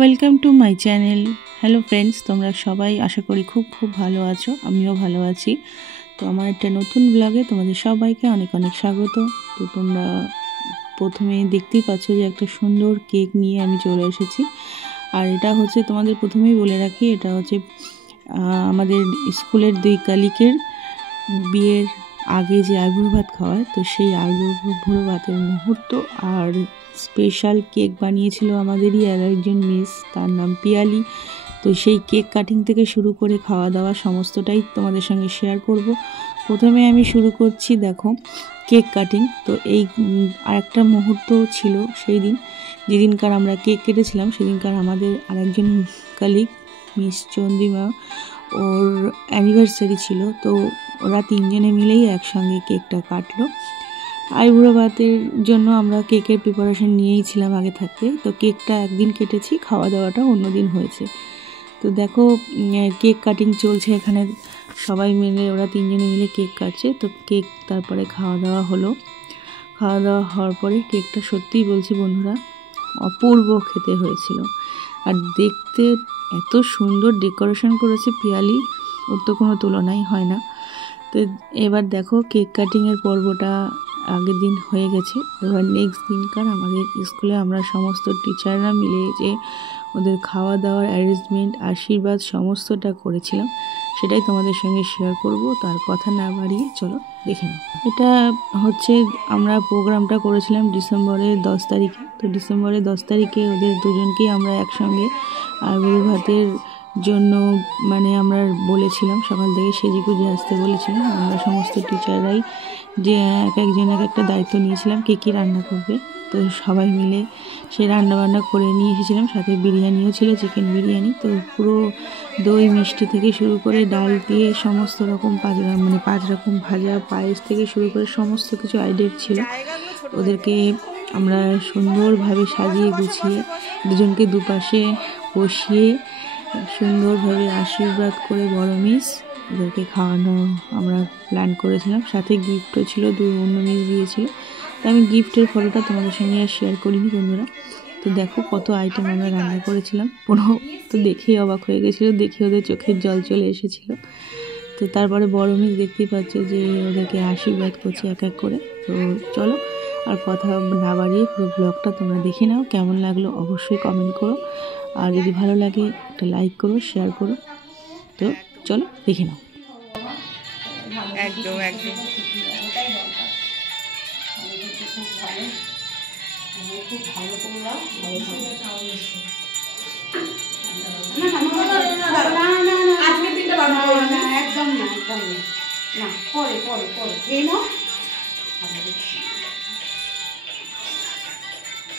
Welcome to my channel. Hello friends, তোমরা সবাই আশা করি খুব ভালো আছো। আমিও ভালো আছি। তো আমার একটা নতুন ব্লগে তোমাদের সবাইকে অনেক অনেক স্বাগত। তো তোমরা প্রথমে দেখতেই পাচ্ছ যে একটা সুন্দর কেক নিয়ে আমি চলে এসেছি। আর এটা হচ্ছে, তোমাদের প্রথমেই বলে রাখি, এটা হচ্ছে আমাদের স্কুলের 2 কালিকের বিয়ের আগে যে আইবুড়ো ভাত খাওয়ায়, তো সেই আইবুড়ো ভাতের মুহূর্ত। আর স্পেশাল কেক বানিয়েছিল আমাদেরই আর একজন মিস, তার নাম পিয়ালি। তো সেই কেক কাটিং থেকে শুরু করে খাওয়া দাওয়া সমস্তটাই তোমাদের সঙ্গে শেয়ার করব। প্রথমে আমি শুরু করছি, দেখো, কেক কাটিং। তো এই আরেকটা মুহূর্ত ছিল সেই দিন, যেদিনকার আমরা কেক কেটেছিলাম। সেদিনকার আমাদের আরেকজন কালিক মিস চন্দ্রিমা, ওর অ্যানিভার্সারি ছিল। তো ওরা 3 জনে মিলেই একসঙ্গে কেকটা কাটলো। আইবুড়ো ভাতের জন্য আমরা কেকের প্রিপারেশন নিয়েই ছিলাম আগে থাকতে। তো কেকটা একদিন কেটেছি, খাওয়া দাওয়াটা অন্য দিন হয়েছে। তো দেখো, কেক কাটিং চলছে এখানে, সবাই মিলে, ওরা 3 জনে মিলে কেক কাটছে। তো কেক তারপরে খাওয়া দাওয়া হলো। খাওয়া দাওয়া হওয়ার পরে কেকটা সত্যিই বলছি বন্ধুরা, অপূর্ব খেতে হয়েছিল। আর দেখতে এত সুন্দর ডেকোরেশন করেছে পিয়ালি, ওর তো কোনো তুলনাই হয় না। তো এবার দেখো, কেক কাটিংয়ের পর্বটা আগের দিন হয়ে গেছে। এবার নেক্সট দিনকার আমাদের স্কুলে আমরা সমস্ত টিচাররা মিলে যে ওদের খাওয়া দাওয়ার অ্যারেঞ্জমেন্ট, আশীর্বাদ সমস্তটা করেছিলাম, সেটাই তোমাদের সঙ্গে শেয়ার করব। তার কথা না বাড়িয়ে চলো দেখে নাও। এটা হচ্ছে, আমরা প্রোগ্রামটা করেছিলাম ডিসেম্বরের 10 তারিখে। তো ডিসেম্বরের 10 তারিখে ওদের দুজনকেই আমরা একসঙ্গে আইবুড়ো ভাতের জন্য মানে আমরা বলেছিলাম, সকাল থেকে সেজেগুজে আসতে বলেছিলাম। আমরা সমস্ত টিচাররাই যে একজন এক একটা দায়িত্ব নিয়েছিলাম কে কী রান্না করবে। তো সবাই মিলে সে রান্নাবান্না করে নিয়ে এসেছিলাম। সাথে বিরিয়ানিও ছিল, চিকেন বিরিয়ানি। তো পুরো দই মিষ্টি থেকে শুরু করে ডাল দিয়ে সমস্ত রকম 5 রকম ভাজা, পায়েস থেকে শুরু করে সমস্ত কিছু আইটেম ছিল। ওদেরকে আমরা সুন্দরভাবে সাজিয়ে গুছিয়ে দুজনকে দুপাশে বসিয়ে সুন্দরভাবে আশীর্বাদ করে বড় মিস ওদেরকে খাওয়ানো আমরা প্ল্যান করেছিলাম। সাথে গিফটও ছিল, 2 অন্য মিস দিয়েছিল। তো আমি গিফটের ফটোটা তোমাদের সঙ্গে আর শেয়ার করিনি বন্ধুরা। তো দেখো কত আইটেম আমরা রান্না করেছিলাম, তো দেখেই অবাক হয়ে গেছিলো, দেখে ওদের চোখের জল চলে এসেছিলো। তো তারপরে বড় মিস দেখতেই পাচ্ছে যে ওদেরকে আশীর্বাদ করছে এক এক করে। তো চলো আর কথা না বাড়িয়ে পুরো ব্লগটা তোমরা দেখে নাও। কেমন লাগলো অবশ্যই কমেন্ট করো, আর যদি ভালো লাগে একটা লাইক করো, শেয়ার করো। তো চলো দেখে নাও। একদম একদম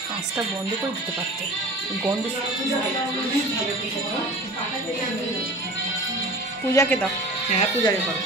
কাজটা বন্ধ করে দিতে পারতে, গন্ধ। পূজাকে দাও। হ্যাঁ, পূজাকে দাও।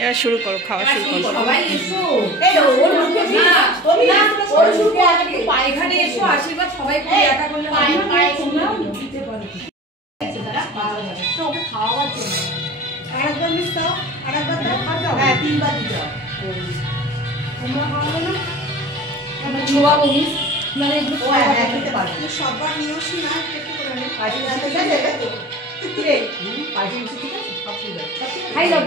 এবার শুরু করো, খাওয়া শুরু করো। সবাই এসো, এখানে এসো, আশীর্বাদ সবাই করে একা করলে দিতে পারো। ওকে খাওয়াবার জন্য আরেকবার মিস দাও, আরেকবার দাও। হ্যাঁ, 3 বার দিতে হবে। তোমরা খাওয়াবে না? আমরা ছোয়াবো মিস, মানে ও হ্যাঁ খেতে পারো। তুমি সববার নিওসি না, একটু করে নে। পাঁচ মিনিট দেবে তো কি রে? 5 মিনিট ঠিক আছে, সব ঠিক আছে। খাই দাও,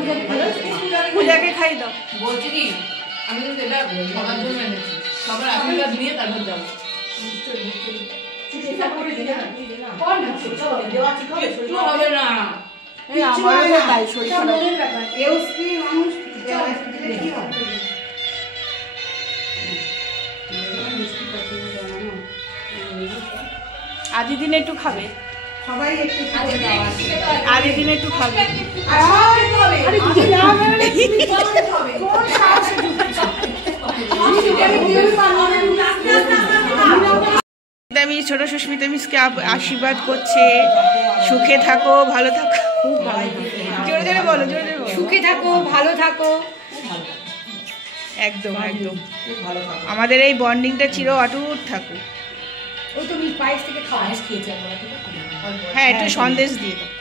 পূজাকে খাই দাও। বলছি কি, আমি তো এটা সবার জন্য এনেছি, সবার আশীর্বাদ নিয়ে তারপর যাবো। চিকিৎসা করে দিলে না, কোন না দেওয়া ঠিক হবে, শরীর হবে না। এই আমারও তাই শরীর খারাপ ব্যাপার। কেউ স্ত্রী মানুষ দেওয়া দিলে কি হবে? আদি দিনে একটু খাবে, সবাই একটু খাবে, আদি দিনে একটু খাবে। আরে তুই না মানে কি হবে? কোন সাহসে আমি ছোট সুস্মিতা মিসকে আশীর্বাদ করছে, সুখে থাকো, ভালো থাকো। খুব ভালো, জোরে জোরে বলো, জোরে জোরে বলো। সুখে থাকো, ভালো থাকো। একদম একদম খুব ভালো থাকো। আমাদের এই বন্ডিংটা চির অটুট থাকুক। ওই তুমি পায়েস থেকে পায়েস খেয়েছে একবার, ঠিক আছে? হ্যাঁ, একটু সন্দেশ দিয়ে দাও।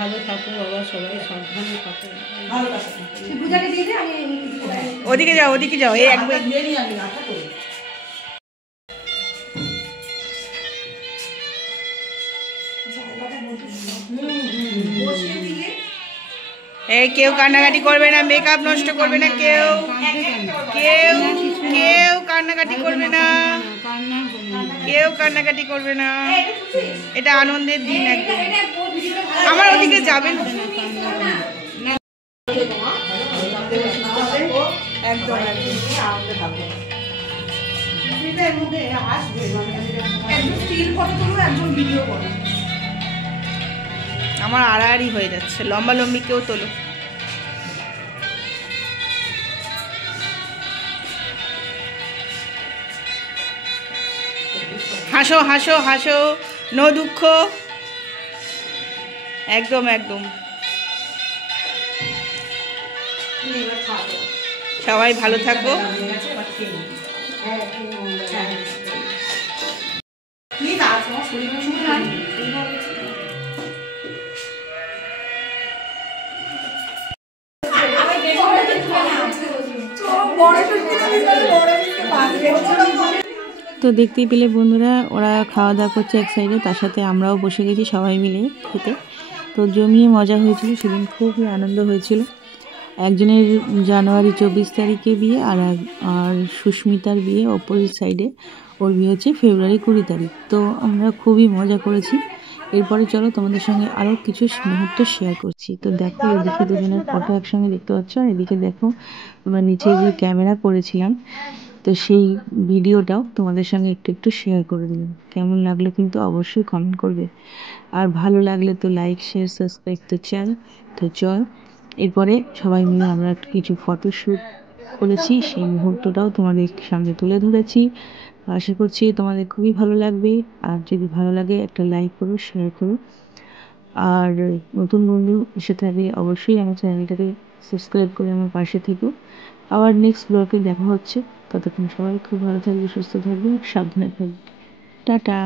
ভালো থাকো বাবা, সবাই সাবধানে থাকো। ভালো থাকো। তুই পূজাকে দিয়ে দে, আমি ওদিকে যাও, ওদিকে যাও, এই একবার দিয়ে নিই আমি আটা করে। বসিয়ে দিলে এই কেউ কান্নাকাটি করবে না, মেকআপ নষ্ট করবে না, কেউ কেউ কেউ কান্নাকাটি করবে না, কেউ কান্নাকাটি করবে না। এটা আনন্দের দিন একদম। আমার ওদিকে যাবেন একদম একদম। আনন্দে থাকো। এর মধ্যে আসবে, মানে একজন স্টিল ফটো তুলো, একজন ভিডিও করো। আমার আড়াআড়ি হয়ে যাচ্ছে, লম্বা লম্বি কেউ তোলো। হাসো হাসো হাসো, নো দুঃখ, একদম একদম। এবার খাবো। সবাই ভালো থাকো। তো দেখতেই পেলে বন্ধুরা, ওরা খাওয়া দাওয়া করছে এক সাইডে, তার সাথে আমরাও বসে গেছি সবাই মিলে খেতে। তো জমিয়ে মজা হয়েছিল সেদিন, খুবই আনন্দ হয়েছিল। একজনের জানুয়ারি 24 তারিখে বিয়ে, আর সুস্মিতার বিয়ে অপোজিট সাইডে, ওর বিয়ে হচ্ছে ফেব্রুয়ারি 20 তারিখ। তো আমরা খুবই মজা করেছি। এরপরে চলো তোমাদের সঙ্গে আরও কিছু মুহূর্ত শেয়ার করছি। তো দেখো, এদিকে দুজনের ফটো একসঙ্গে দেখতে পাচ্ছ, আর এদিকে দেখো আমরা নিচে যে ক্যামেরা করেছিলাম, তো সেই ভিডিওটাও তোমাদের সঙ্গে একটু একটু শেয়ার করে দিলাম। কেমন লাগলো কিন্তু অবশ্যই কমেন্ট করবে, আর ভালো লাগলে তো লাইক শেয়ার সাবস্ক্রাইব তো চ্যানেল। তো চল, এরপরে সবাই মিলে আমরা একটু কিছু ফটোশ্যুট করেছি, সেই মুহূর্তটাও তোমাদের সামনে তুলে ধরেছি। আশা করছি তোমাদের খুবই ভালো লাগবে, আর যদি ভালো লাগে একটা লাইক করো, শেয়ার করো, আর নতুন বন্ধু এসে থাকলে অবশ্যই আমার চ্যানেলটাকে সাবস্ক্রাইব করে আমার পাশে থেকো। আবার নেক্সট ব্লগে দেখা হচ্ছে। ততক্ষণ সবাই খুব ভালো থাকবে, সুস্থ থাকবে, সাবধানে থাকবে। টাটা।